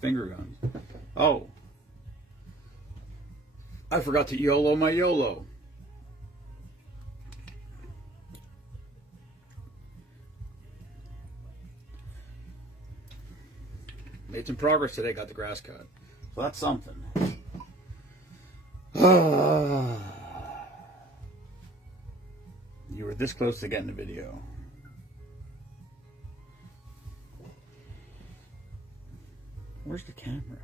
Finger guns. Oh. I forgot to YOLO my YOLO. Made some progress today, got the grass cut. So that's something. You were this close to getting the video. Where's the camera?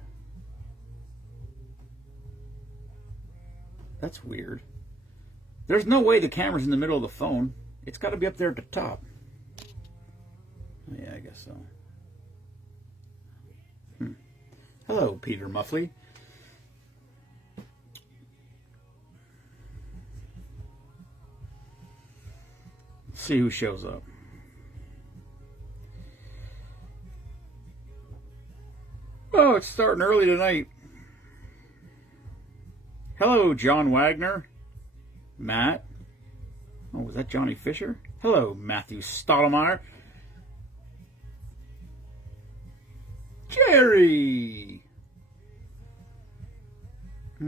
That's weird. There's no way the camera's in the middle of the phone. It's got to be up there at the top. Yeah, I guess so. Hello, Peter Muffley. Let's see who shows up. Oh, it's starting early tonight. Hello, John Wagner. Matt. Oh, was that Johnny Fisher? Hello, Matthew Stottlemyre. Jerry. We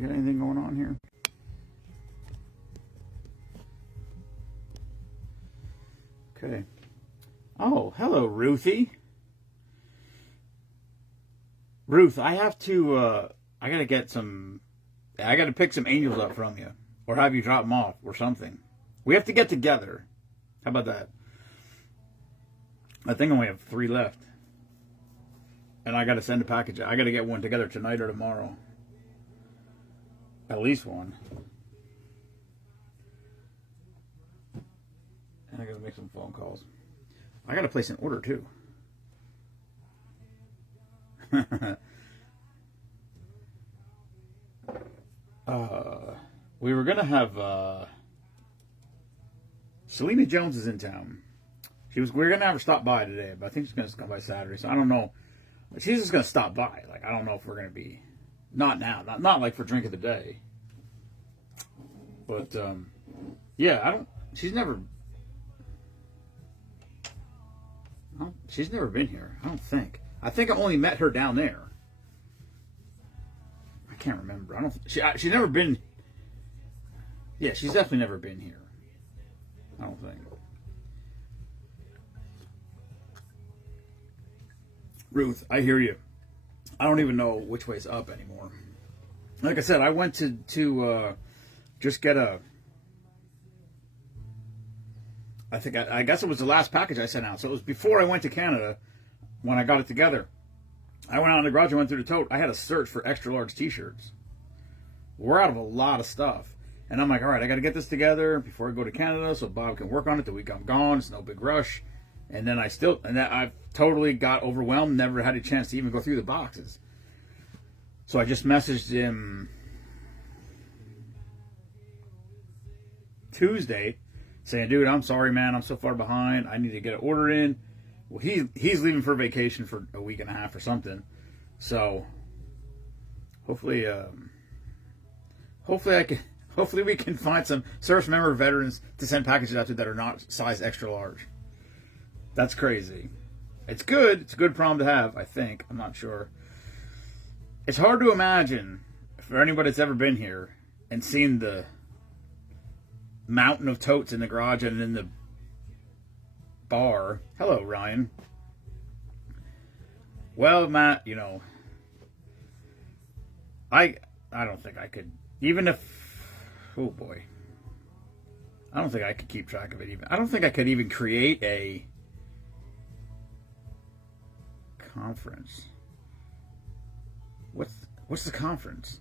got anything going on here? Okay. Oh, hello, Ruthie. Ruth, I have to, I gotta get some, I gotta pick some angels up from you. Or have you drop them off or something. We have to get together. How about that? I think I only have 3 left. And I gotta send a package. I gotta get one together tonight or tomorrow. At least one. And I gotta make some phone calls. I gotta place an order too. We were gonna have Selena Jones is in town. We were gonna have her stop by today, but I think she's gonna come by Saturday. So I don't know. She's just gonna stop by. Like I don't know if we're gonna be not now, not like for drink of the day. But yeah, I don't. She's never been here. I don't think. I think I only met her down there. I can't remember. I don't. She's never been. Yeah, she's definitely never been here. I don't think. Ruth, I hear you. I don't even know which way's up anymore. Like I said, I went to just get a. I guess it was the last package I sent out. So it was before I went to Canada when I got it together. I went out in the garage and went through the tote. I had to search for extra large t-shirts. We're out of a lot of stuff. And I'm like, all right, I got to get this together before I go to Canada so Bob can work on it the week I'm gone. It's no big rush. And then I've totally got overwhelmed, never had a chance to even go through the boxes. So I just messaged him Tuesday saying, dude, I'm sorry, man. I'm so far behind. I need to get an order in. Well, he's leaving for vacation for a week and a half or something. So hopefully we can find some service member veterans to send packages out to that are not size extra large. That's crazy. It's good. It's a good problem to have, I think. I'm not sure. It's hard to imagine for anybody that's ever been here and seen the mountain of totes in the garage and in the bar. Hello, Ryan. Well, Matt, you know, I don't think I could, even if, oh boy, I don't think I could keep track of it even. I don't think I could even create a conference. What's the conference?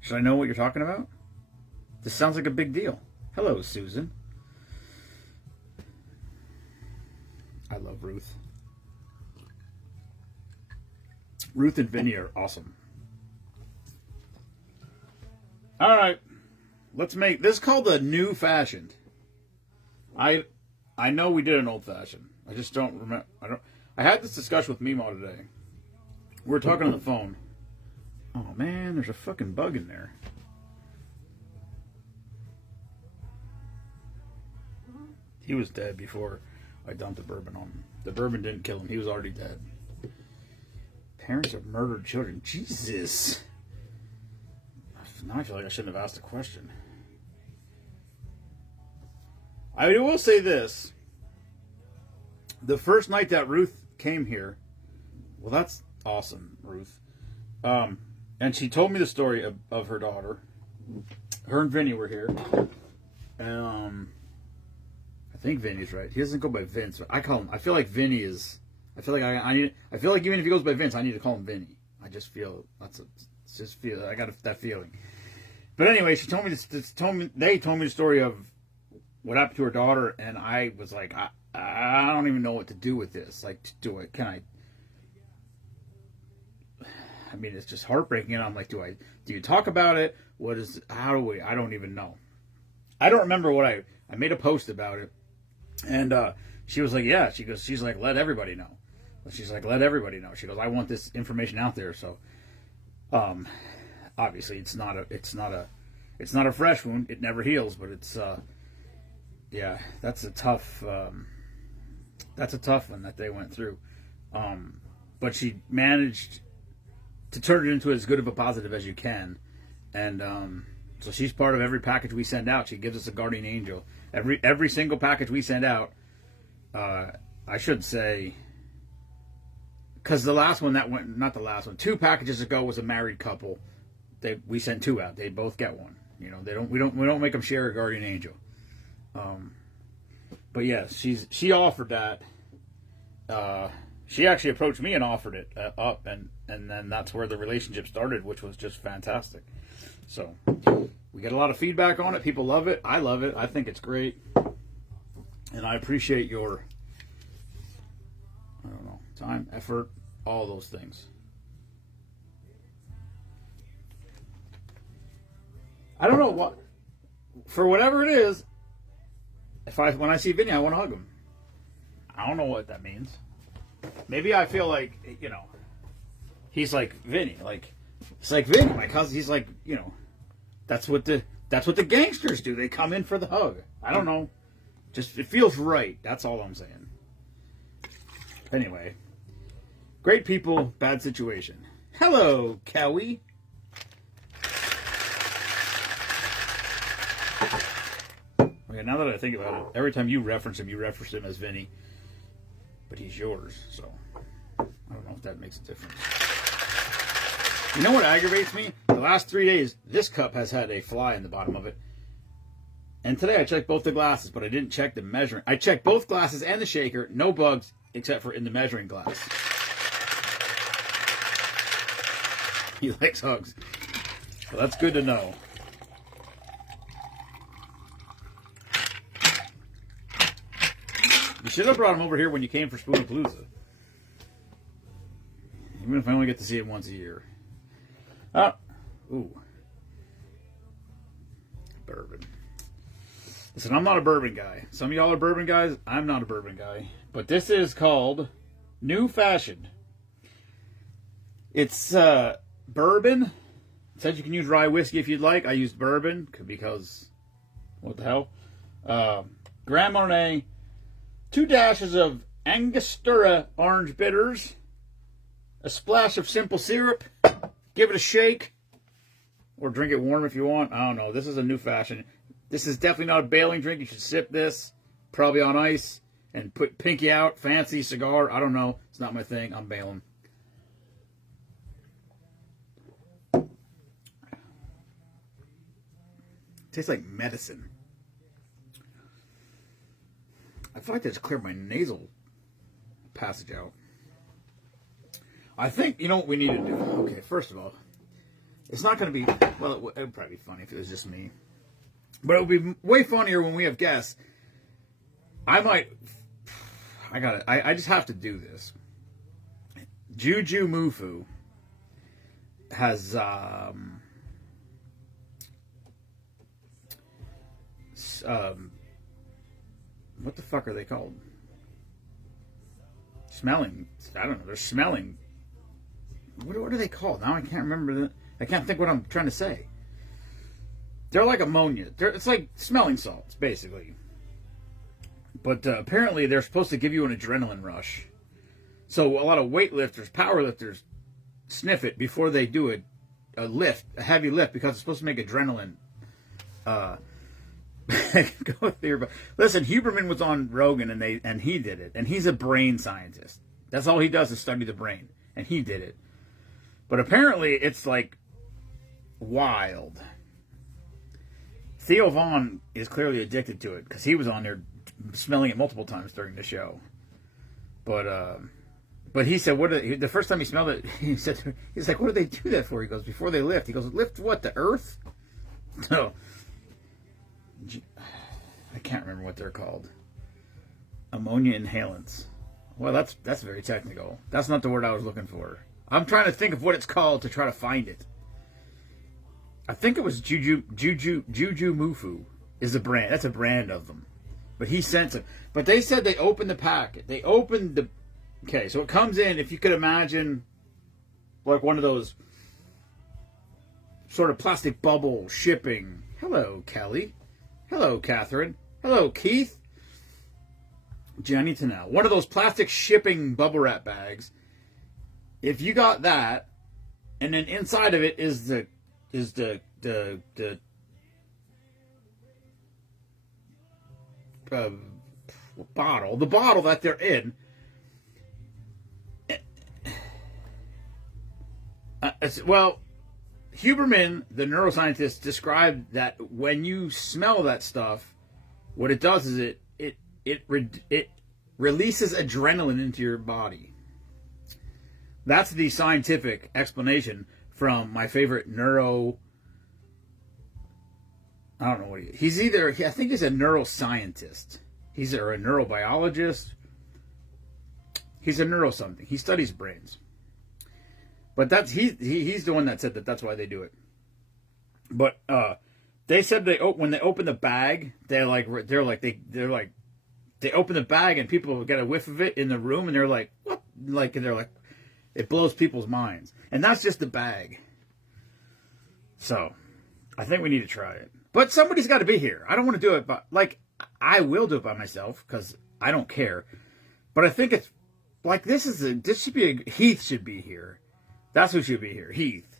Should I know what you're talking about? This sounds like a big deal. Hello, Susan. I love Ruth. Ruth and Vinny are awesome. All right. Let's make this called the new fashioned. I know we did an old fashioned. I just don't remember. I had this discussion with Mimo today. We were talking on the phone. Oh man, there's a fucking bug in there. He was dead before I dumped the bourbon on him. The bourbon didn't kill him. He was already dead. Parents of murdered children. Jesus. Now I feel like I shouldn't have asked the question. I will say this. The first night that Ruth came here, well, that's awesome, Ruth. And she told me the story of her daughter. Her and Vinny were here. I think Vinny's right. He doesn't go by Vince. But I call him. I feel like Vinny is. I feel like I feel like even if he goes by Vince, I need to call him Vinny. I just feel I got that feeling. But anyway, she told me they told me the story of what happened to her daughter, and I was like, I don't even know what to do with this. Like, can I? I mean, it's just heartbreaking. And I'm like, do you talk about it? I don't even know. I don't remember what I made a post about it. And she was like, yeah, she's like, let everybody know. She's like, let everybody know. She goes, I want this information out there. So, obviously it's not a fresh wound. It never heals, but it's, yeah, that's a tough one that they went through. But she managed to turn it into as good of a positive as you can. And, so she's part of every package we send out. She gives us a guardian angel. Every single package we send out, I should say, because the last one that went, not the last one, 2 packages ago was a married couple. We sent 2 out. They both get one. You know, we don't make them share a guardian angel. But yeah, she offered that. She actually approached me and offered it up, and then that's where the relationship started, which was just fantastic. So we get a lot of feedback on it. People love it. I love it. I think it's great. And I appreciate your, I don't know, time, effort, all those things. I don't know what, for whatever it is, when I see Vinny, I want to hug him. I don't know what that means. Maybe I feel like, you know, he's like Vinny, like, it's like Vinny, my cousin. He's like, you know, that's what the gangsters do. They come in for the hug. I don't know. Just, it feels right. That's all I'm saying. Anyway, great people, bad situation. Hello, Kelly. Okay, now that I think about it, every time you reference him as Vinny, but he's yours, so I don't know if that makes a difference. You know what aggravates me? The last 3 days, this cup has had a fly in the bottom of it. And today I checked both the glasses, but I didn't check the measuring. I checked both glasses and the shaker. No bugs, except for in the measuring glass. He likes hugs. Well, that's good to know. You should have brought him over here when you came for Spoonapalooza. Even if I only get to see him once a year. Ooh. Bourbon. Listen, I'm not a bourbon guy. Some of y'all are bourbon guys. I'm not a bourbon guy. But this is called New Fashioned. It's bourbon. It says you can use rye whiskey if you'd like. I used bourbon because, what the hell? Grand Marnier. 2 dashes of Angostura orange bitters. A splash of simple syrup. Give it a shake. Or drink it warm if you want. I don't know. This is a new fashion. This is definitely not a bailing drink. You should sip this. Probably on ice. And put pinky out. Fancy cigar. I don't know. It's not my thing. I'm bailing. Tastes like medicine. I feel like that just cleared my nasal passage out. I think, you know what we need to do? Okay, first of all, it's not going to be, well, it would probably be funny if it was just me. But it would be way funnier when we have guests. I just have to do this. Juju Mufu has, what the fuck are they called? Smelling. I don't know. They're smelling. What are they called? Now I can't remember. I can't think what I'm trying to say. They're like ammonia. It's like smelling salts, basically. But apparently they're supposed to give you an adrenaline rush. So a lot of weightlifters, powerlifters, sniff it before they do a lift, a heavy lift, because it's supposed to make adrenaline go through. Listen, Huberman was on Rogan and he did it, and he's a brain scientist. That's all he does is study the brain, and he did it. But apparently it's like wild. Theo Vaughn is clearly addicted to it because he was on there smelling it multiple times during the show. But he said, the first time he smelled it, he's like, what do they do that for? He goes, before they lift. He goes, lift what, the earth? No. I can't remember what they're called. Ammonia inhalants. Well, that's very technical. That's not the word I was looking for. I'm trying to think of what it's called to try to find it. I think it was Juju Mufu is the brand. That's a brand of them. But he sent it. But they said they opened the packet. They opened the... Okay, so it comes in, if you could imagine, like one of those sort of plastic bubble shipping. Hello, Kelly. Hello, Catherine. Hello, Keith. Jenny Tanel. One of those plastic shipping bubble wrap bags. If you got that, and then inside of it is the bottle. The bottle that they're in. Well, Huberman, the neuroscientist, described that when you smell that stuff, what it does is it releases adrenaline into your body. That's the scientific explanation from my favorite I don't know what he's either. I think he's a neuroscientist. He's either a neurobiologist. He's a neuro something. He studies brains. But he's the one that said that's why they do it. But they said when they open the bag, they open the bag and people get a whiff of it in the room and they're like, what? It blows people's minds. And that's just the bag. So I think we need to try it. But somebody's got to be here. I don't want to do it, but I will do it by myself because I don't care. But I think it's like Heath should be here. That's who should be here. Heath.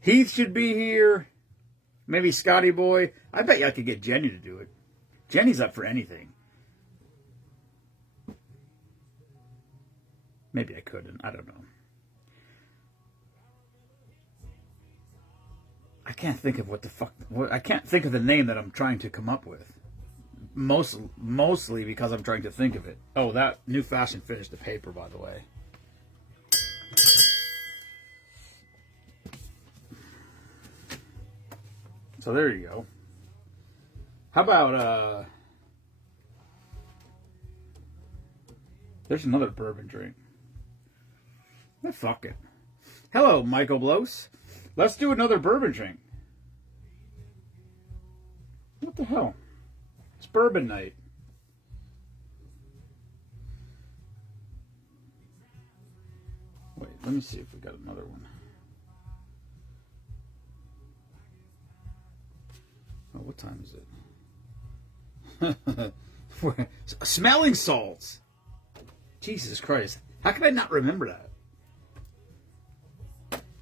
Heath should be here. Maybe Scotty Boy. I bet you I could get Jenny to do it. Jenny's up for anything. Maybe I couldn't. I don't know. I can't think of I can't think of the name that I'm trying to come up with. Mostly because I'm trying to think of it. Oh, that New Fashion finished the paper, by the way. So there you go. How about, there's another bourbon drink. Fuck it. Hello, Michael Bloss. Let's do another bourbon drink. What the hell? It's bourbon night. Wait, let me see if we got another one. Oh, what time is it? Smelling salts. Jesus Christ. How can I not remember that?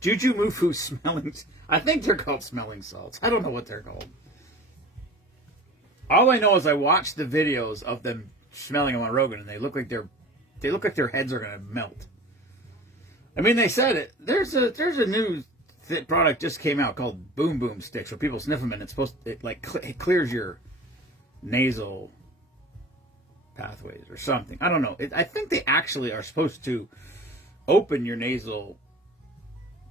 Juju Mufu smelling... I think they're called smelling salts. I don't know what they're called. All I know is I watched the videos of them smelling them on Rogan, and they look like their heads are going to melt. I mean, they said it. There's a new product just came out called Boom Boom Sticks, where people sniff them, and it clears your nasal pathways or something. I don't know. I think they actually are supposed to open your nasal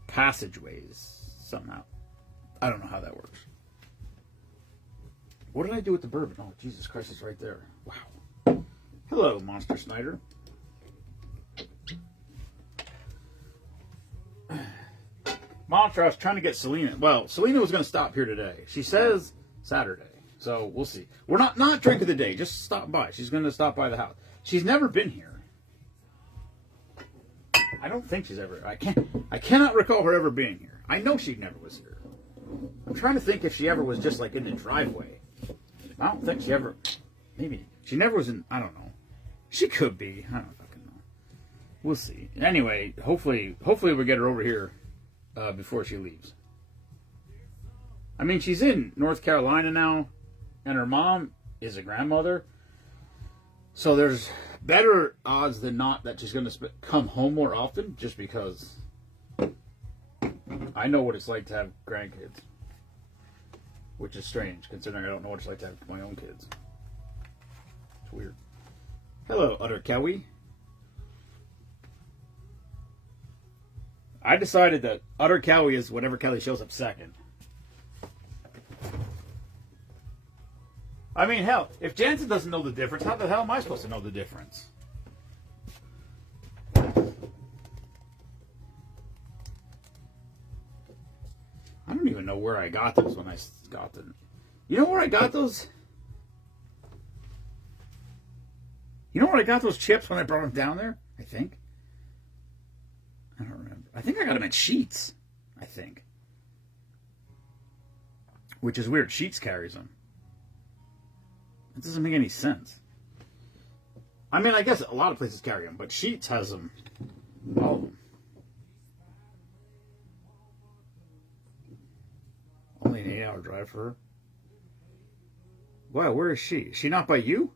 passageways somehow. I don't know how that works. What did I do with the bourbon? Oh, Jesus Christ, it's right there. Wow. Hello, Monster Snyder. Monster, I was trying to get Selena. Well, Selena was going to stop here today. She says Saturday. So we'll see. We're not drink of the day. Just stop by. She's going to stop by the house. She's never been here. I don't think she's ever. I cannot recall her ever being here. I know she never was here. I'm trying to think if she ever was just like in the driveway. I don't think she ever. Maybe. She never was in, I don't know. She could be. I don't fucking know. We'll see. Anyway, hopefully we get her over here before she leaves. I mean, she's in North Carolina now, and her mom is a grandmother. So there's better odds than not that she's going to come home more often, just because I know what it's like to have grandkids. Which is strange, considering I don't know what it's like to have my own kids. It's weird. Hello, Utter Cowie. I decided that Utter Cowie is whatever Kelly shows up second. I mean, hell, if Jansen doesn't know the difference, how the hell am I supposed to know the difference? I don't even know where I got those when I got them. You know where I got those? You know where I got those chips when I brought them down there? I think. I don't remember. I think I got them at Sheetz. I think. Which is weird. Sheetz carries them. It doesn't make any sense. I mean, I guess a lot of places carry them, but Sheetz has them. All of them. Only an 8-hour drive for her. Wow, where is she? Is she not by you?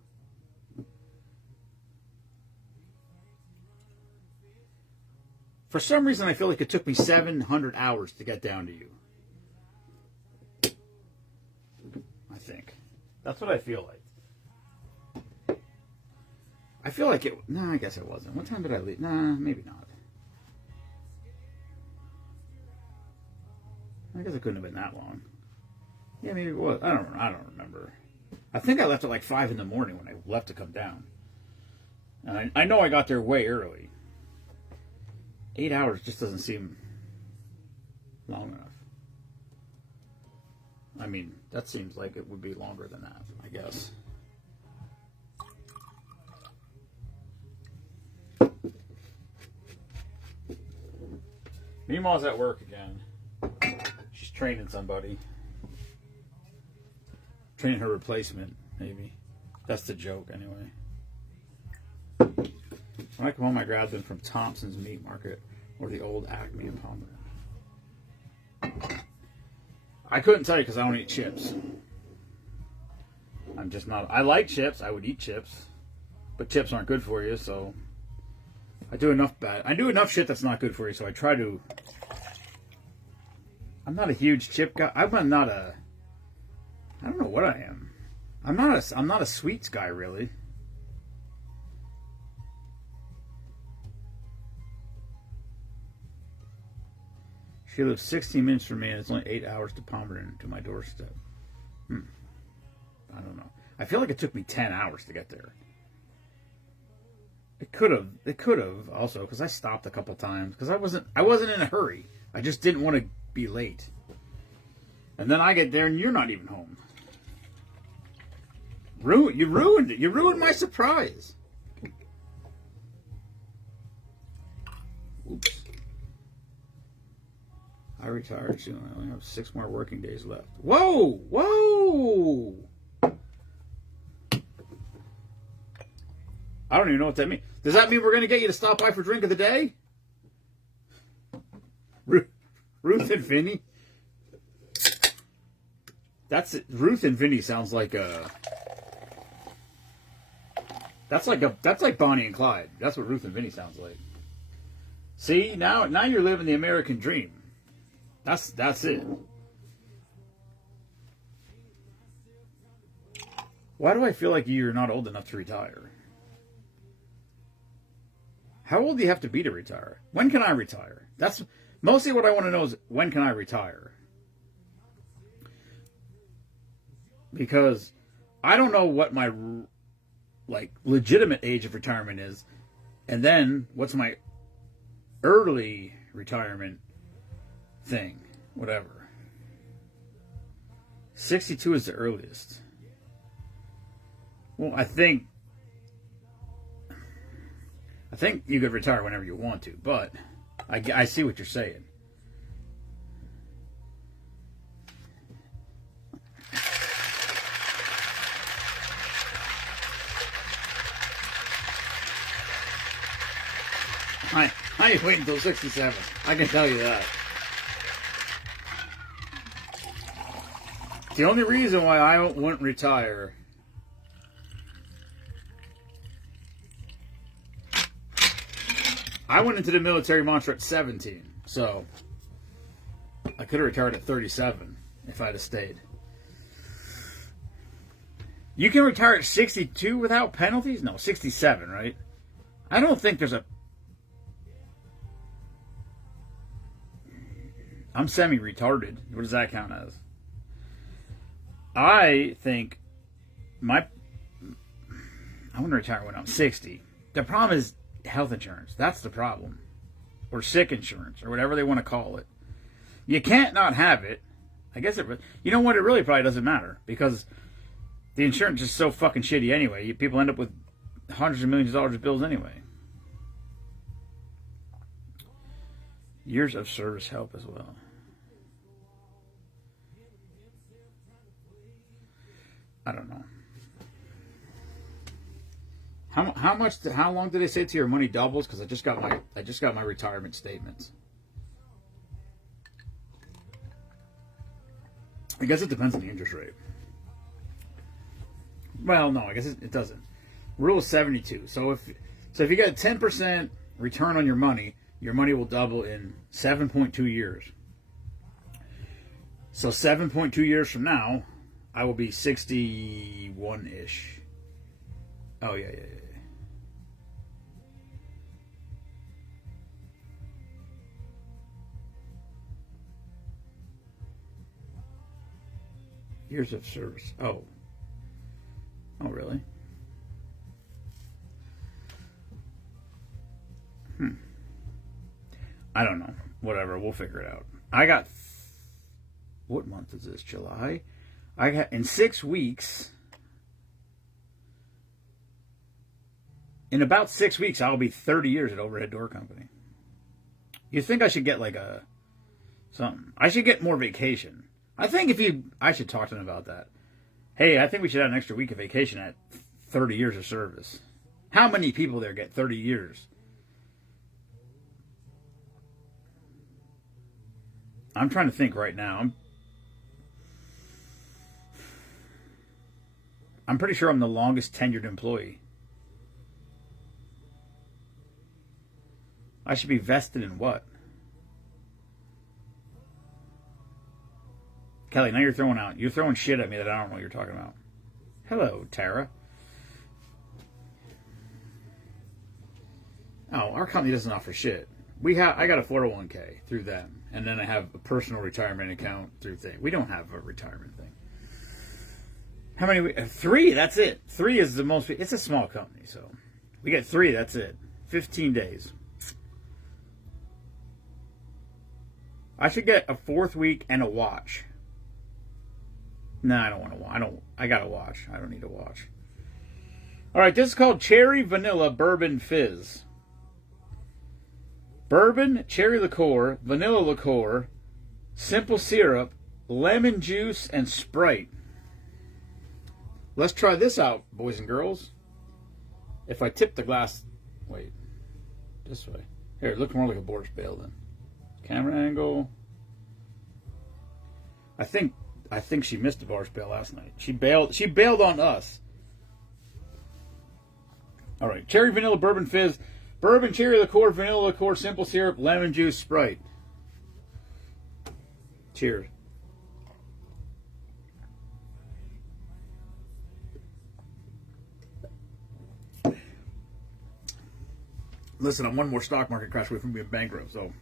For some reason, I feel like it took me 700 hours to get down to you. I think. That's what I feel like. I feel like it... No, I guess it wasn't. What time did I leave? Nah, maybe not. I guess it couldn't have been that long. Yeah, maybe it was. I don't remember. I think I left at like 5 in the morning when I left to come down. And I know I got there way early. 8 hours just doesn't seem long enough. I mean, that seems like it would be longer than that, I guess. Meemaw's at work again. She's training somebody. Training her replacement, maybe. That's the joke, anyway. When I come home, I grab them from Thompson's Meat Market or the old Acme in Palmer. I couldn't tell you because I don't eat chips. I'm just not... I like chips. I would eat chips. But chips aren't good for you, so... I do enough shit that's not good for you, so I try to... I'm not a huge chip guy. I'm not a... I don't know what I am. I'm not a sweets guy, really. She lives 16 minutes from me, and it's only 8 hours to Palmerton to my doorstep. I don't know. I feel like it took me 10 hours to get there. It could have also, because I stopped a couple times because I wasn't in a hurry. I just didn't want to be late. And then I get there and you're not even home. You ruined it. You ruined my surprise. Oops. I retired soon. I only have 6 more working days left. Whoa! Whoa! I don't even know what that means. Does that mean we're going to get you to stop by for drink of the day? Ruth and Vinny? That's it. Ruth and Vinny sounds like a... That's like Bonnie and Clyde. That's what Ruth and Vinny sounds like. See, now you're living the American dream. That's it. Why do I feel like you're not old enough to retire? How old do you have to be to retire? When can I retire? That's mostly what I want to know is when can I retire? Because I don't know what my legitimate age of retirement is, and then what's my early retirement thing, whatever. 62 is the earliest. Well, I think you could retire whenever you want to, but I see what you're saying. I ain't waiting until 67. I can tell you that. The only reason why I wouldn't retire I went into the military monster at 17, so I could have retired at 37 if I'd have stayed. You can retire at 62 without penalties? No, 67, right? I don't think there's a... I'm semi-retarded. What does that count as? I think I want to retire when I'm 60. The problem is health insurance. That's the problem. Or sick insurance, or whatever they want to call it. You can't not have it. I guess you know what? It really probably doesn't matter, because the insurance is so fucking shitty anyway. People end up with hundreds of millions of dollars of bills anyway. Years of service help as well. I don't know. How long did they say to your money doubles? Because I just got my retirement statements. I guess it depends on the interest rate. Well, no, I guess it doesn't. Rule is 72. So if you get a 10% return on your money will double in 7.2 years. So 7.2 years from now, I will be 61-ish. Oh, yeah. Years of service. Oh, really? I don't know. Whatever. We'll figure it out. I got... What month is this? July? I got... In 6 weeks... In about 6 weeks, I'll be 30 years at Overhead Door Company. You think I should get like something? I should get more vacation. I should talk to them about that. Hey, I think we should have an extra week of vacation at 30 years of service. How many people there get 30 years? I'm trying to think right now. I'm pretty sure I'm the longest tenured employee. I should be vested in what? Kelly, now you're throwing shit at me that I don't know what you're talking about. Hello, Tara. Oh, our company doesn't offer shit. I got a 401k through them, and then I have a personal retirement account through thing. We don't have a retirement thing. How many? 3. That's it. 3 is the most. It's a small company, so we get 3. That's it. 15 days. I should get a 4th week and a watch. No, I don't want to watch. I got a watch. I don't need a watch. All right, this is called Cherry Vanilla Bourbon Fizz. Bourbon, cherry liqueur, vanilla liqueur, simple syrup, lemon juice, and Sprite. Let's try this out, boys and girls. If I tip the glass... Wait. This way. Here, it looks more like a Borscht Bale then. Camera angle. I think she missed a Borscht Bale last night. She bailed on us. All right, cherry vanilla bourbon fizz, bourbon cherry liqueur, vanilla liqueur, simple syrup, lemon juice, Sprite. Cheers. Listen, I'm one more stock market crash away from being bankrupt, so.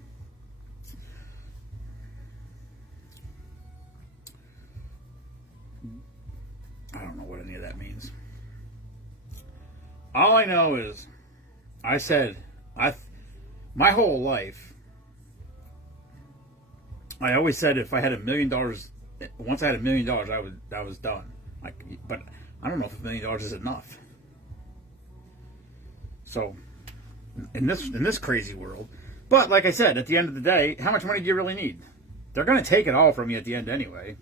I don't know what any of that means. All I know is, my whole life, I always said if I had $1 million, once I had $1 million, I was done. But I don't know if $1 million is enough. So, in this crazy world, but like I said, at the end of the day, how much money do you really need? They're going to take it all from you at the end anyway.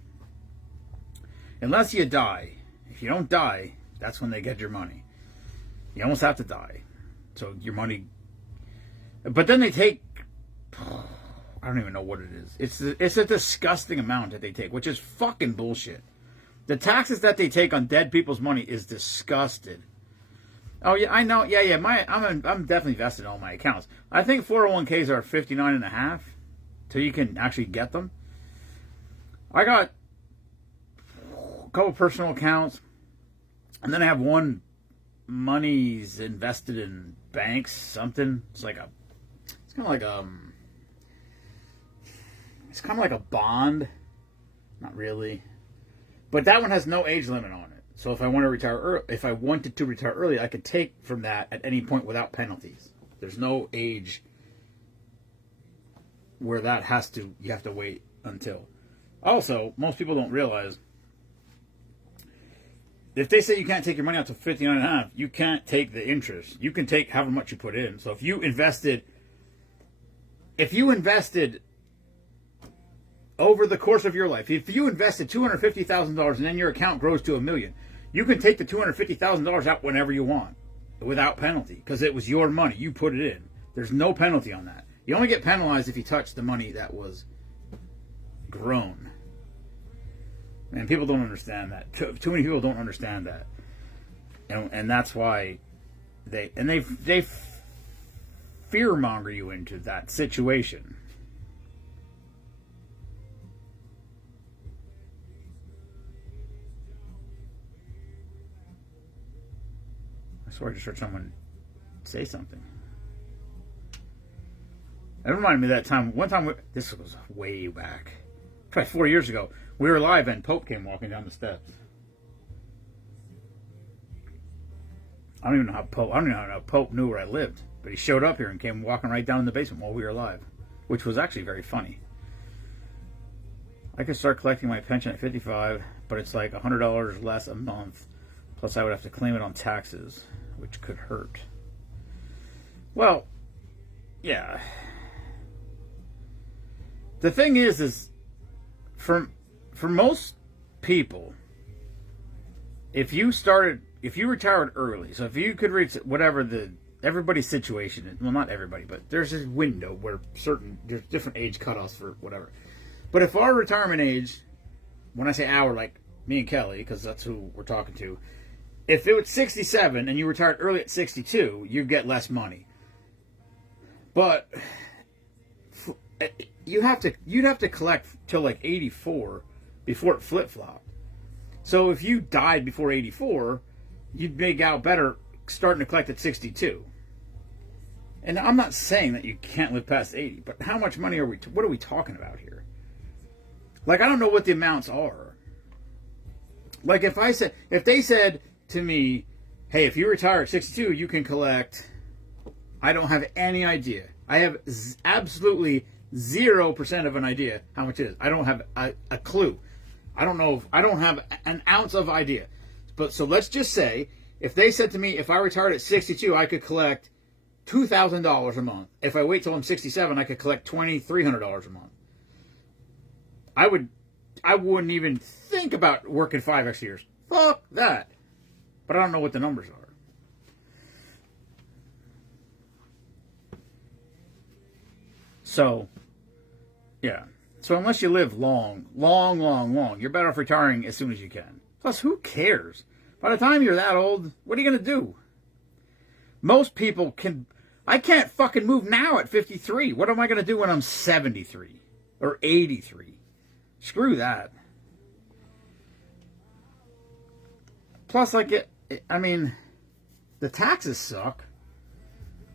Unless you die. If you don't die, that's when they get your money. You almost have to die. So your money But then they take, I don't even know what it is. It's a disgusting amount that they take, which is fucking bullshit. The taxes that they take on dead people's money is disgusted. Oh yeah, I know. Yeah. I'm definitely vested in all my accounts. I think 401ks are 59.5, so you can actually get them. I got a couple personal accounts, and then I have one money's invested in banks. Something. It's kind of like a bond. Not really, but that one has no age limit on it. So if I want to retire early, if I wanted to retire early, I could take from that at any point without penalties. There's no age where you have to wait until. Also, most people don't realize if they say you can't take your money out to 59.5, you can't take the interest. You can take however much you put in. So if you invested over the course of your life, if you invested $250,000 and then your account grows to $1 million, you can take the $250,000 out whenever you want without penalty because it was your money. You put it in. There's no penalty on that. You only get penalized if you touch the money that was grown. And people don't understand that. Too many people don't understand that. And that's why they fearmonger you into that situation. I swear I just heard someone say something. It reminded me of that time. One time, this was way back, probably 4 years ago. We were live and Pope came walking down the steps. I don't even know how Pope knew where I lived, but he showed up here and came walking right down in the basement while we were live, which was actually very funny. I could start collecting my pension at 55, but it's like $100 less a month. Plus, I would have to claim it on taxes, which could hurt. Well, yeah. The thing is for most people, if you retired early, so if you could reach whatever everybody's situation is, well, not everybody, but there's this window where there's different age cutoffs for whatever. But if our retirement age, when I say our, like me and Kelly, because that's who we're talking to, if it was 67 and you retired early at 62, you'd get less money. But you'd have to collect till like 84 before it flip-flopped. So if you died before 84, you'd make out better starting to collect at 62. And I'm not saying that you can't live past 80, but how much money what are we talking about here? Like, I don't know what the amounts are. Like, if they said to me, hey, if you retire at 62, you can collect, I don't have any idea. I have absolutely 0% of an idea how much it is. I don't have a clue. I don't know. I don't have an ounce of idea. But so let's just say, if they said to me, if I retired at 62, I could collect $2,000 a month. If I wait till I'm 67, I could collect $2,300 a month. I wouldn't even think about working 5 extra years. Fuck that. But I don't know what the numbers are. So, yeah. So unless you live long, you're better off retiring as soon as you can. Plus, who cares? By the time you're that old, what are you going to do? Most people I can't fucking move now at 53. What am I going to do when I'm 73 or 83? Screw that. Plus, like, I mean, the taxes suck.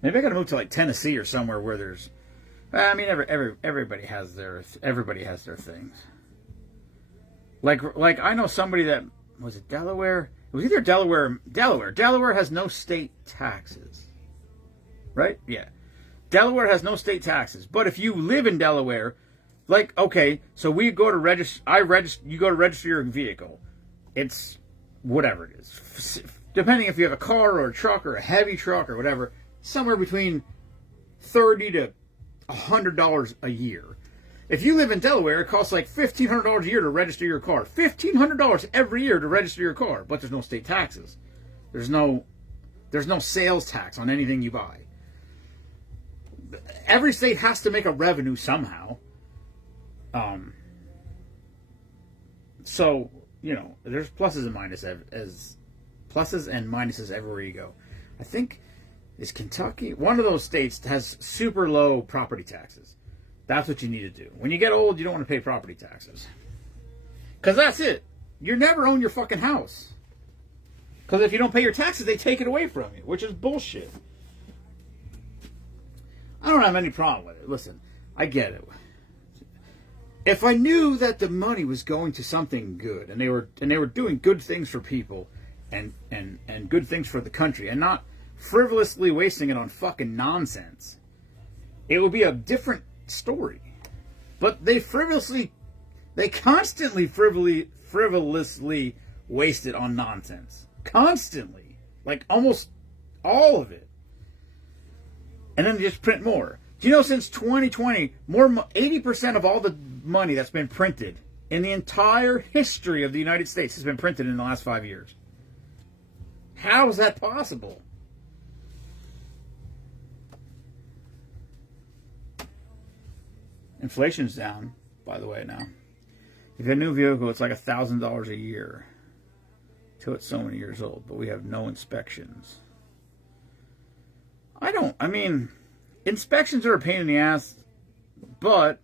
Maybe I got to move to like Tennessee or somewhere where there's. I mean, everybody has their things. Like I know somebody that was it Delaware. It was either Delaware. Delaware has no state taxes, right? Yeah, Delaware has no state taxes. But if you live in Delaware, like, okay, so we go to register. You go to register your vehicle. It's whatever it is, depending if you have a car or a truck or a heavy truck or whatever. Somewhere between $30 to $100 a year. If you live in Delaware, it costs like $1,500 a year to register your car. $1,500 every year to register your car, but there's no state taxes. There's no sales tax on anything you buy. every state has to make a revenue somehow. So, you know, there's pluses and minuses everywhere you go. I think, is Kentucky one of those states that has super low property taxes? That's what you need to do. When you get old, you don't want to pay property taxes. Because that's it. You never own your fucking house. Because if you don't pay your taxes, they take it away from you, which is bullshit. I don't have any problem with it. Listen, I get it. If I knew that the money was going to something good, and they were doing good things for people, and good things for the country, and not frivolously wasting it on fucking nonsense, it would be a different story. But they constantly frivolously waste it on nonsense. Constantly. Like almost all of it. And then they just print more. Do you know since 2020, 80% of all the money that's been printed in the entire history of the United States has been printed in the last 5 years? How is that possible? Inflation's down, by the way, now. If you have a new vehicle, it's like $1,000 a year till it's so many years old, but we have no inspections. I mean, inspections are a pain in the ass, but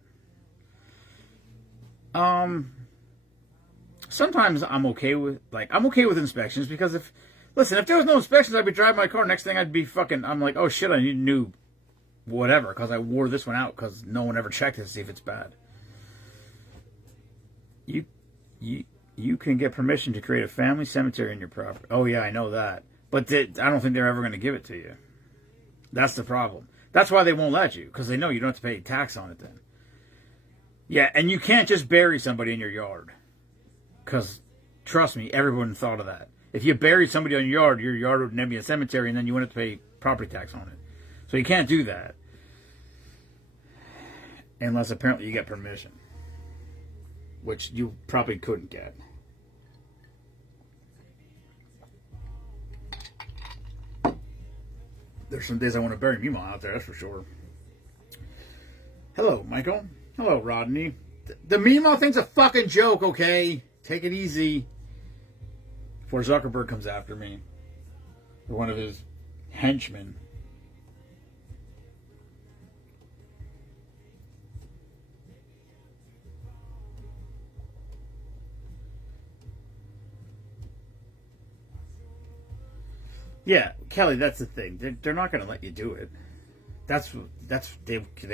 sometimes I'm okay with inspections, because if there was no inspections, I'd be driving my car. Next thing I'm like, oh shit, I need a new whatever, because I wore this one out because no one ever checked it to see if it's bad. You can get permission to create a family cemetery in your property. Oh yeah, I know that. But I don't think they're ever going to give it to you. That's the problem. That's why they won't let you, because they know you don't have to pay tax on it then. Yeah, and you can't just bury somebody in your yard. Because, trust me, everyone thought of that. If you buried somebody in your yard would then be a cemetery, and then you wouldn't have to pay property tax on it. So you can't do that. Unless apparently you get permission. Which you probably couldn't get. There's some days I want to bury Meemaw out there, that's for sure. Hello, Michael. Hello, Rodney. The Meemaw thing's a fucking joke, okay? Take it easy. Before Zuckerberg comes after me. Or one of his henchmen. Yeah, Kelly, that's the thing. They're not going to let you do it. They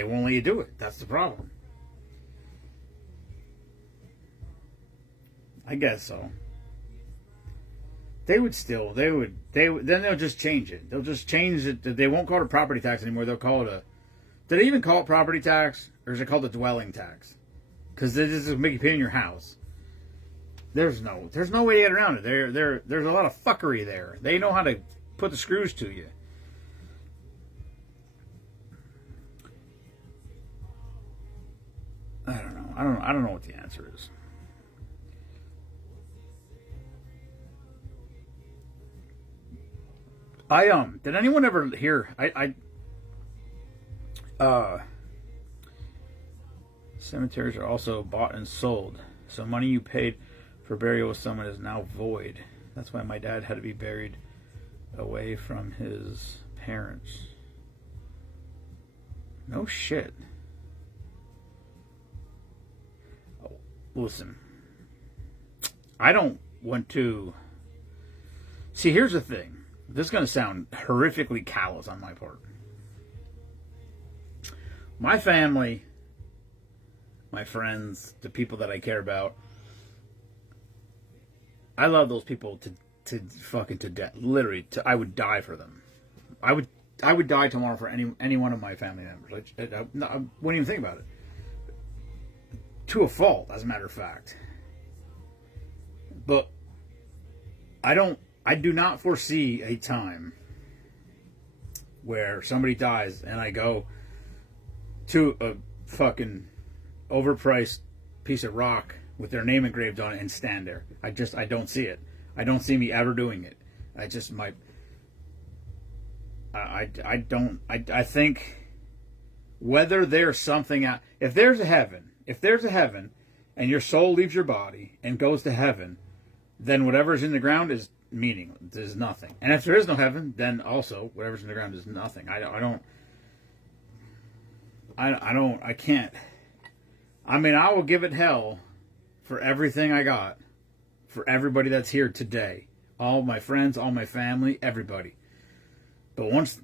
won't let you do it. That's the problem. I guess so. Then they'll just change it. They'll just change it. They won't call it a property tax anymore. They'll call it did they even call it property tax? Or is it called a dwelling tax? Because this is making you pay in your house. There's no way to get around it. There's a lot of fuckery there. They know how to put the screws to you. I don't know. I don't know what the answer is. Did anyone ever hear cemeteries are also bought and sold. So money you paid for burial with someone is now void. That's why my dad had to be buried away from his parents. No shit. Oh, listen. I don't want to... See, here's the thing. This is going to sound horrifically callous on my part. My family, my friends, the people that I care about, I love those people to fucking to death. Literally, I would die for them. I would die tomorrow for any one of my family members. I wouldn't even think about it. To a fault, as a matter of fact. But I do not foresee a time where somebody dies and I go to a fucking overpriced piece of rock with their name engraved on it and stand there. I don't see it. I don't see me ever doing it. I just might. I think whether there's something out, if there's a heaven, and your soul leaves your body and goes to heaven, then whatever's in the ground is meaningless. There's nothing. And if there is no heaven, then also whatever's in the ground is nothing. I can't. I mean, I will give it hell for everything I got, for everybody that's here today. All my friends, all my family, everybody. But once,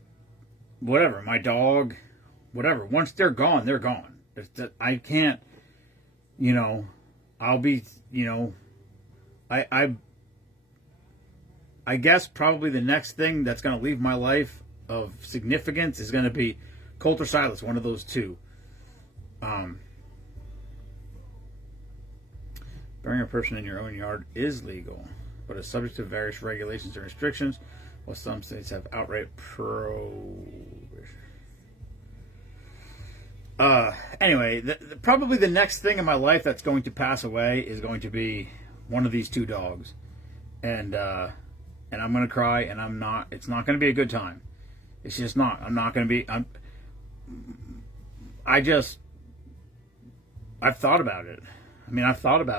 whatever, my dog, whatever, once they're gone, they're gone. I can't, I'll be, I guess probably the next thing that's going to leave my life of significance is going to be Colt or Silas, one of those two. Burying a person in your own yard is legal, but is subject to various regulations and restrictions, while some states have outright prohibition. Anyway, probably the next thing in my life that's going to pass away is going to be one of these two dogs. And I'm going to cry, and it's not going to be a good time. It's just not. I'm not going to be, I've thought about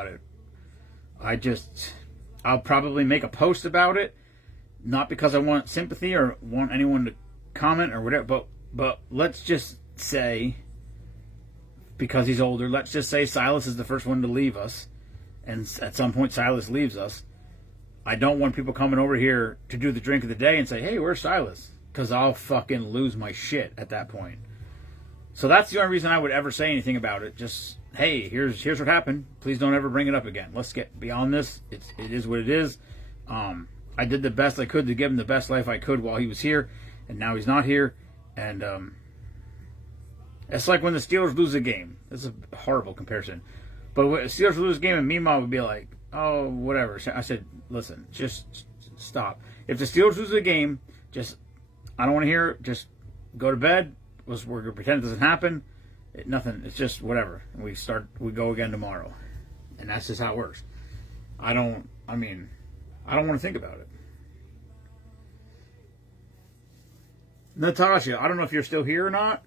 it. I'll probably make a post about it, not because I want sympathy or want anyone to comment or whatever, but let's just say, because he's older, let's just say Silas is the first one to leave us, and at some point Silas leaves us. I don't want people coming over here to do the drink of the day and say, hey, where's Silas? Because I'll fucking lose my shit at that point. So that's the only reason I would ever say anything about it. Just, hey, here's what happened. Please don't ever bring it up again. Let's get beyond this. It is what it is. I did the best I could to give him the best life I could while he was here, and now he's not here. And it's like when the Steelers lose a game. This is a horrible comparison. But when the Steelers lose a game, and Mima would be like, oh, whatever. I said, listen, just stop. If the Steelers lose a game, I don't want to hear it. Just go to bed. We're going to pretend it doesn't happen. Nothing. It's just whatever. And we go again tomorrow. And that's just how it works. I don't want to think about it. Natasha, I don't know if you're still here or not,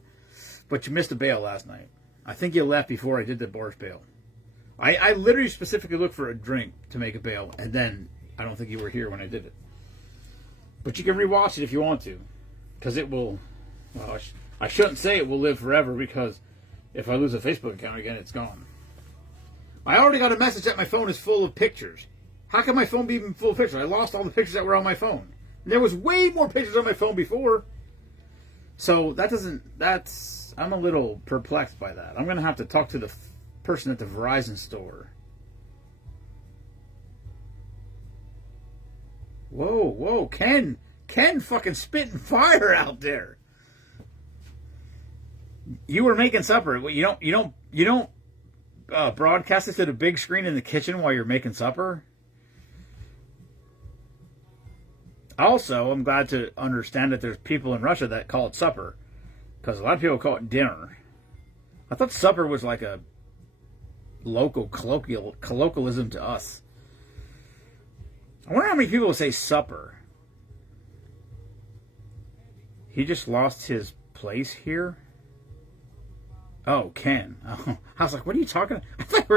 but you missed a bail last night. I think you left before I did the Boris bail. I literally specifically looked for a drink to make a bail, and then I don't think you were here when I did it. But you can rewatch it if you want to, because it will. Well, I shouldn't say it will live forever, because if I lose a Facebook account again, it's gone. I already got a message that my phone is full of pictures. How can my phone be even full of pictures? I lost all the pictures that were on my phone. And there was way more pictures on my phone before. So I'm a little perplexed by that. I'm going to have to talk to the person at the Verizon store. Whoa, Ken fucking spitting fire out there. You were making supper. You don't broadcast it to the big screen in the kitchen while you're making supper? Also, I'm glad to understand that there's people in Russia that call it supper, because a lot of people call it dinner. I thought supper was like a local colloquialism to us. I wonder how many people will say supper. He just lost his place here? Oh, Ken. Oh, I was like, what are you talking about? I thought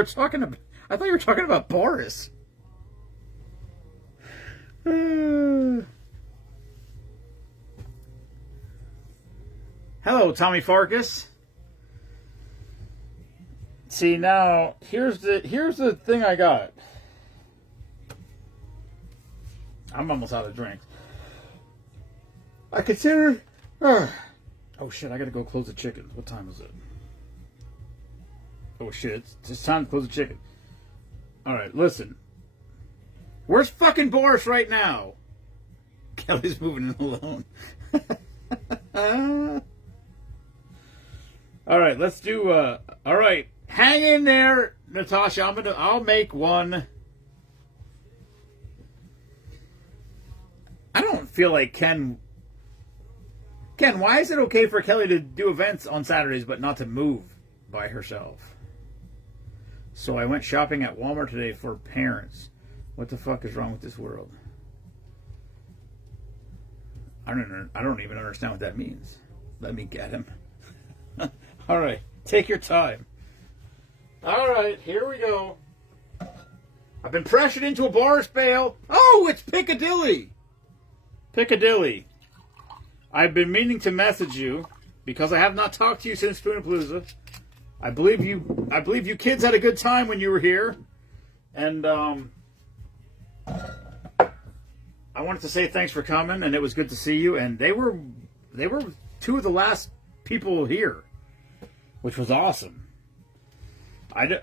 you were talking about Boris. Hello, Tommy Farkas. See, now here's the thing I got. I'm almost out of drinks. I consider. Oh shit! I gotta go close the chickens. What time is it? Oh shit! It's time to close the chicken. All right, listen. Where's fucking Boris right now? Kelly's moving in alone. All right, let's do. All right, hang in there, Natasha. I'll make one. I don't feel like Ken, why is it okay for Kelly to do events on Saturdays but not to move by herself? So I went shopping at Walmart today for parents. What the fuck is wrong with this world? I don't even understand what that means. Let me get him. All right. Take your time. All right. Here we go. I've been pressured into a bar spell. Oh, it's Piccadilly. Piccadilly. I've been meaning to message you because I have not talked to you since Spoonapalooza. I believe you kids had a good time when you were here. And I wanted to say thanks for coming, and it was good to see you. And they were two of the last people here, which was awesome. I don't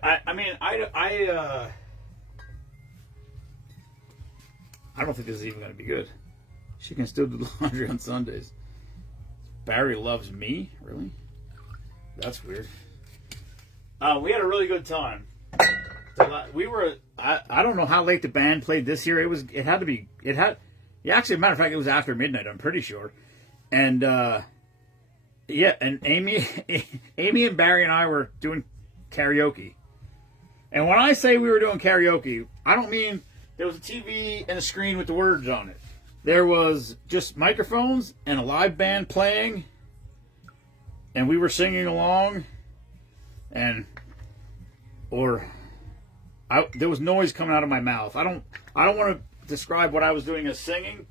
think this is even going to be good. She can still do laundry on Sundays. Barry loves me? Really? That's weird. We had a really good time. We were. I don't know how late the band played this year. It had to be. It had. Yeah, actually, matter of fact, it was after midnight. I'm pretty sure. And yeah, and Amy and Barry and I were doing karaoke. And when I say we were doing karaoke, I don't mean there was a TV and a screen with the words on it. There was just microphones and a live band playing, and we were singing along, and there was noise coming out of my mouth. I don't want to describe what I was doing as singing.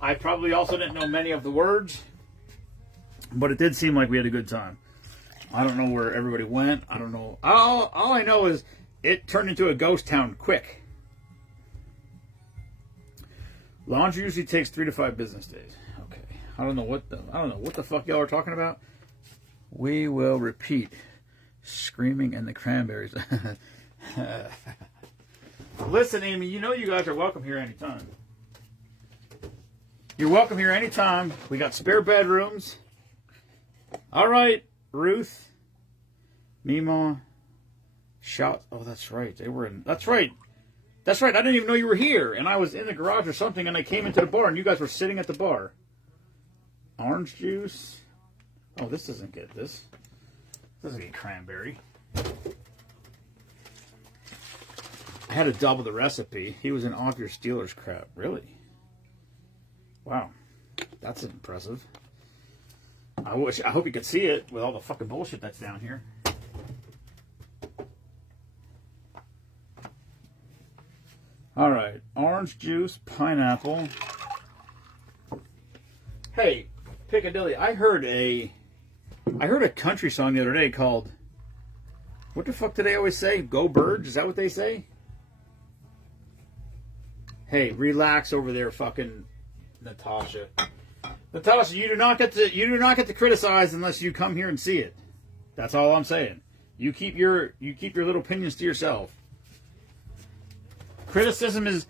I probably also didn't know many of the words, but it did seem like we had a good time. I don't know where everybody went. I don't know. All I know is it turned into a ghost town quick. Laundry usually takes 3 to 5 business days. Okay. I don't know what the fuck y'all are talking about. We will repeat. Screaming and the Cranberries. Listen, Amy, you know you guys are welcome here anytime. You're welcome here anytime. We got spare bedrooms. All right, Ruth, Mima, Shot. Oh, that's right. They were in. That's right. That's right. I didn't even know you were here, and I was in the garage or something, and I came into the bar, and you guys were sitting at the bar. Orange juice. Oh, this doesn't get this. This doesn't get cranberry. I had to double the recipe. He was in off your Steelers crap. Really? Wow. That's impressive. I hope you could see it with all the fucking bullshit that's down here. All right, orange juice, pineapple. Hey, Piccadilly, I heard a country song the other day called, what the fuck do they always say? Go Birds? Is that what they say? Hey, relax over there, fucking Natasha. Natasha, you do not get to criticize unless you come here and see it. That's all I'm saying. You keep your little opinions to yourself. Criticism is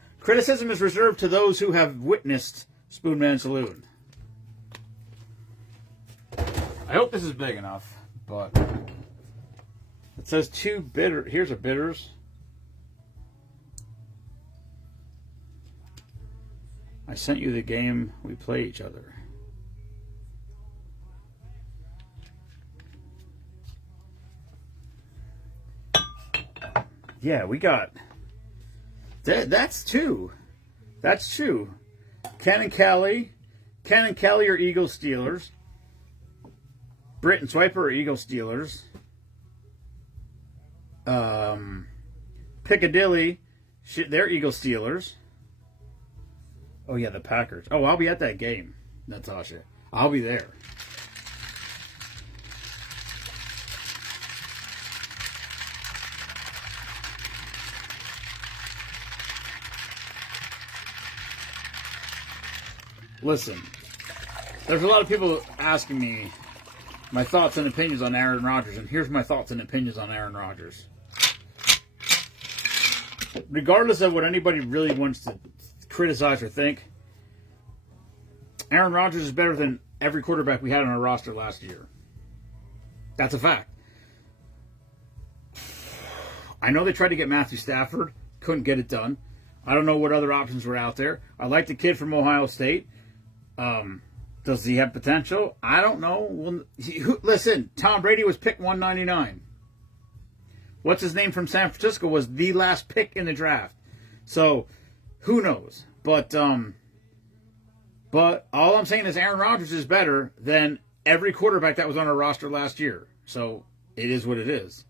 reserved to those who have witnessed Spoonman Saloon. I hope this is big enough, but it says 2 bitter. Here's a bitters. I sent you the game we play each other. Yeah, we got. That's 2. That's 2. Ken and Kelly are Eagles Steelers. Britt and Swiper are Eagles Steelers. Piccadilly, they're Eagles Steelers. Oh yeah, the Packers. Oh, I'll be at that game, Natasha. I'll be there. Listen, there's a lot of people asking me my thoughts and opinions on Aaron Rodgers, and here's my thoughts and opinions on Aaron Rodgers. Regardless of what anybody really wants to criticize or think, Aaron Rodgers is better than every quarterback we had on our roster last year. That's a fact. I know they tried to get Matthew Stafford, couldn't get it done. I don't know what other options were out there. I like the kid from Ohio State. Does he have potential? I don't know. Well, listen, Tom Brady was picked 199. What's his name from San Francisco was the last pick in the draft. So, who knows? But all I'm saying is Aaron Rodgers is better than every quarterback that was on our roster last year. So it is what it is.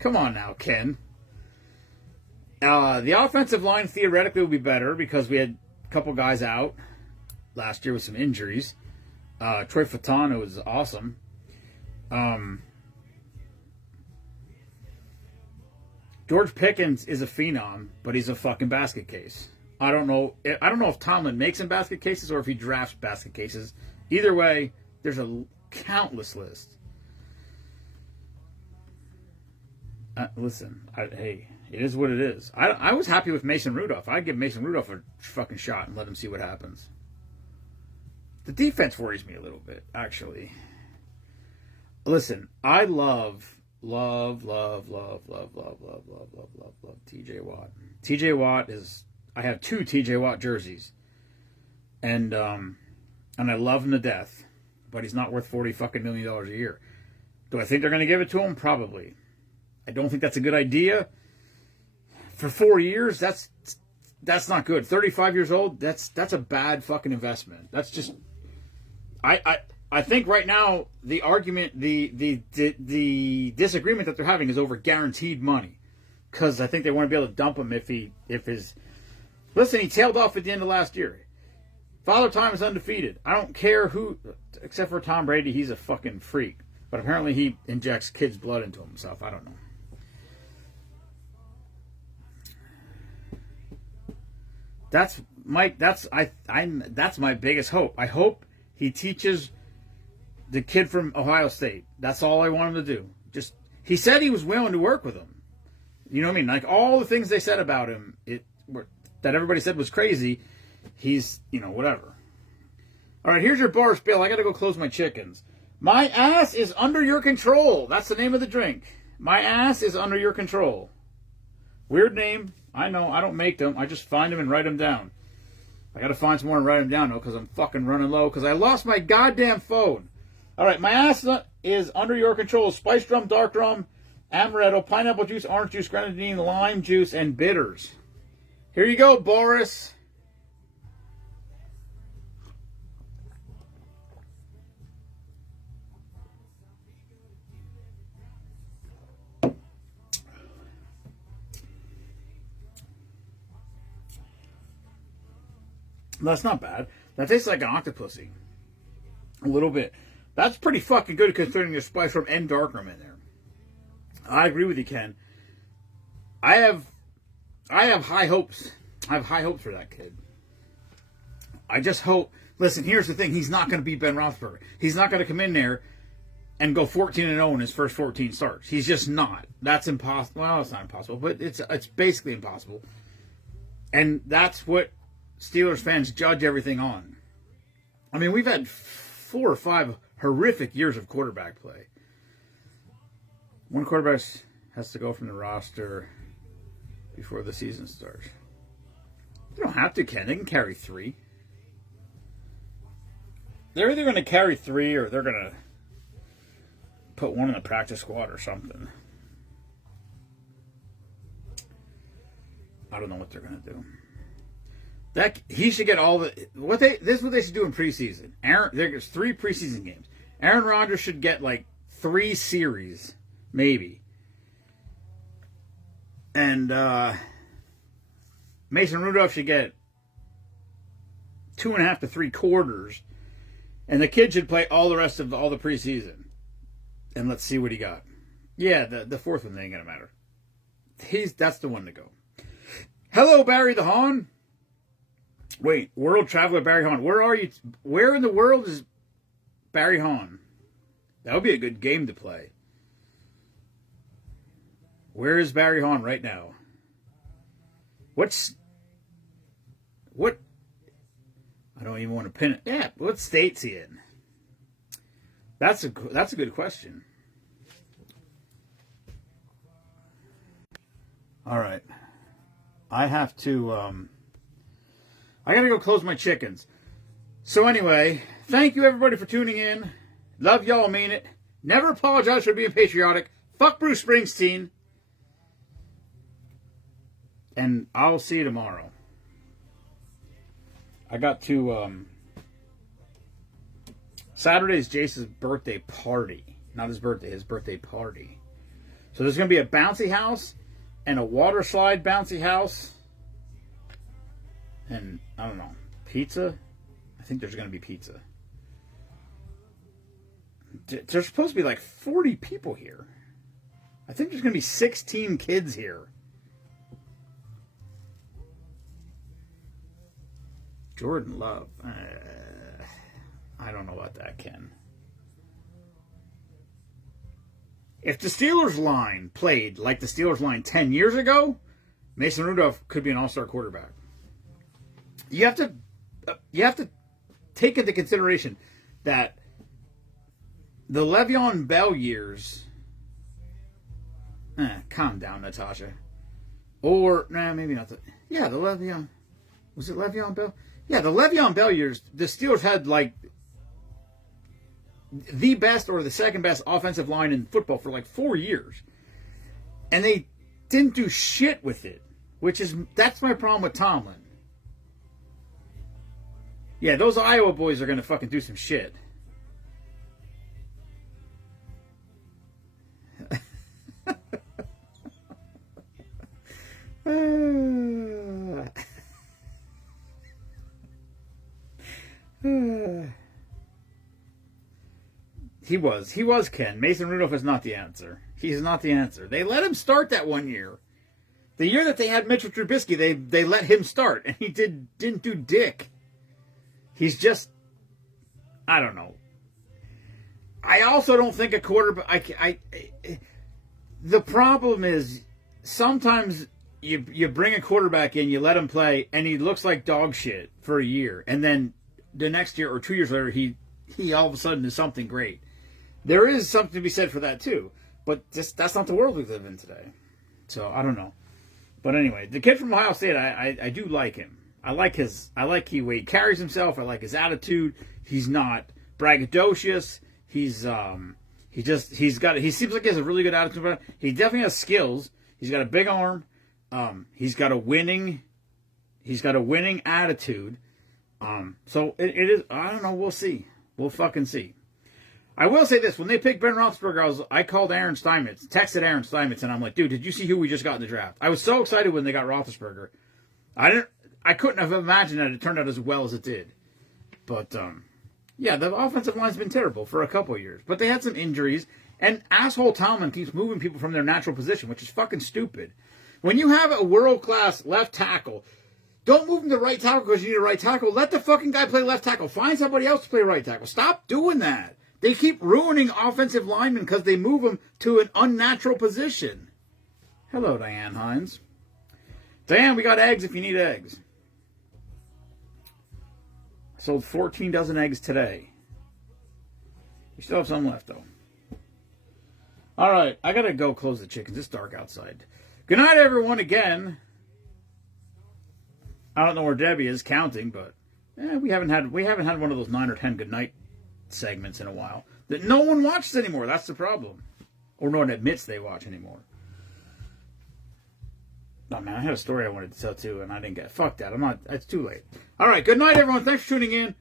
Come on now, Ken. The offensive line theoretically will be better because we had a couple guys out last year with some injuries. Troy Fatano was awesome. George Pickens is a phenom, but he's a fucking basket case. I don't know if Tomlin makes him basket cases or if he drafts basket cases. Either way, there's a countless list. Listen, hey, it is what it is. I was happy with Mason Rudolph. I'd give Mason Rudolph a fucking shot and let him see what happens. The defense worries me a little bit, actually. Listen, I love TJ Watt. TJ Watt is, I have 2 TJ Watt jerseys. And I love him to death, but he's not worth $40 fucking million a year. Do I think they're going to give it to him? Probably. I don't think that's a good idea. For 4 years, that's not good. 35 years old, that's a bad fucking investment. That's just, I think right now the argument, the disagreement that they're having is over guaranteed money, because I think they want to be able to dump him if his. Listen, he tailed off at the end of last year. Father Time is undefeated. I don't care who, except for Tom Brady, he's a fucking freak. But apparently he injects kids' blood into himself. I don't know. That's Mike. That's my biggest hope. I hope he teaches the kid from Ohio State. That's all I want him to do. Just, he said he was willing to work with him. You know what I mean? Like all the things they said about him, that everybody said was crazy. He's, whatever. All right, here's your bar spill. I got to go close my chickens. My ass is under your control. That's the name of the drink. My ass is under your control. Weird name. I know. I don't make them. I just find them and write them down. I got to find some more and write them down, though, because I'm fucking running low, because I lost my goddamn phone. All right, my ass is under your control. Spice rum, dark rum, amaretto, pineapple juice, orange juice, grenadine, lime juice, and bitters. Here you go, Boris. That's not bad. That tastes like an Octopussy. A little bit. That's pretty fucking good considering there's spice rum and dark rum in there. I agree with you, Ken. I have high hopes. I have high hopes for that kid. I just hope. Listen, here's the thing. He's not going to beat Ben Roethlisberger. He's not going to come in there and go 14-0 in his first 14 starts. He's just not. That's impossible. Well, it's not impossible, but it's basically impossible. And that's what Steelers fans judge everything on. I mean, we've had 4 or 5 horrific years of quarterback play. One quarterback has to go from the roster before the season starts. They don't have to, Ken. They can carry 3. They're either going to carry 3 or they're going to put one in the practice squad or something. I don't know what they're going to do. He should get all the this is what they should do in preseason. There's 3 preseason games. Aaron Rodgers should get like 3 series, maybe. And Mason Rudolph should get 2.5 to 3 quarters. And the kid should play all the rest of all the preseason. And let's see what he got. Yeah, the fourth one ain't gonna matter. That's the one to go. Hello, Barry the Hahn. Wait, World Traveler Barry Hahn. Where are you? Where in the world is Barry Hahn? That would be a good game to play. Where is Barry Hahn right now? What? I don't even want to pin it. Yeah, what state's he in? That's a good question. All right. I have to, I gotta go close my chickens. So anyway, thank you everybody for tuning in. Love y'all, mean it. Never apologize for being patriotic. Fuck Bruce Springsteen. And I'll see you tomorrow. I got to Saturday is Jace's birthday party. Not his birthday, his birthday party. So there's going to be a bouncy house and a water slide bouncy house. And, I don't know, pizza? I think there's going to be pizza. There's supposed to be like 40 people here. I think there's going to be 16 kids here. Jordan Love. I don't know about that, Ken. If the Steelers line played like the Steelers line 10 years ago, Mason Rudolph could be an all-star quarterback. You have to take into consideration that the Le'Veon Bell years. Calm down, Natasha. Or maybe not. The Le'Veon. Was it Le'Veon Bell? Yeah, the Le'Veon Bell years. The Steelers had like the best or the second best offensive line in football for like 4 years, and they didn't do shit with it. That's my problem with Tomlin. Yeah, those Iowa boys are going to fucking do some shit. He was Ken. Mason Rudolph is not the answer. He's not the answer. They let him start that 1 year. The year that they had Mitchell Trubisky, they let him start, and he didn't do dick. He's just, I don't know. I also don't think a quarterback. The problem is sometimes you bring a quarterback in, you let him play, and he looks like dog shit for a year, and then the next year or 2 years later, he all of a sudden is something great. There is something to be said for that too, but that's not the world we live in today. So I don't know. But anyway, the kid from Ohio State, I do like him. I like the way he carries himself. I like his attitude. He's not braggadocious. He seems like he has a really good attitude about it. He definitely has skills. He's got a big arm. He's got a winning attitude. So it is, I don't know, we'll see. We'll fucking see. I will say this, when they picked Ben Roethlisberger, I called Aaron Steinmetz, texted Aaron Steinmetz, and I'm like, dude, did you see who we just got in the draft? I was so excited when they got Roethlisberger. I couldn't have imagined that it turned out as well as it did. But, yeah, the offensive line's been terrible for a couple of years. But they had some injuries, and asshole Tomlin keeps moving people from their natural position, which is fucking stupid. When you have a world-class left tackle, don't move him to right tackle because you need a right tackle. Let the fucking guy play left tackle. Find somebody else to play right tackle. Stop doing that. They keep ruining offensive linemen because they move them to an unnatural position. Hello, Diane Hines. Diane, we got eggs if you need eggs. I sold 14 dozen eggs today. We still have some left, though. All right, I got to go close the chickens. It's dark outside. Good night, everyone, again. I don't know where Debbie is counting, but we haven't had one of those 9 or 10 good night segments in a while that no one watches anymore. That's the problem, or no one admits they watch anymore. No, man, I had a story I wanted to tell too, and I didn't get. Fuck that. It's too late. All right, good night, everyone. Thanks for tuning in.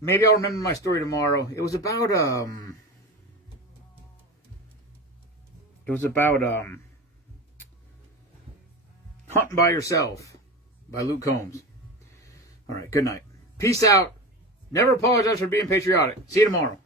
Maybe I'll remember my story tomorrow. It was about Hunting by Yourself by Luke Combs. All right, good night. Peace out. Never apologize for being patriotic. See you tomorrow.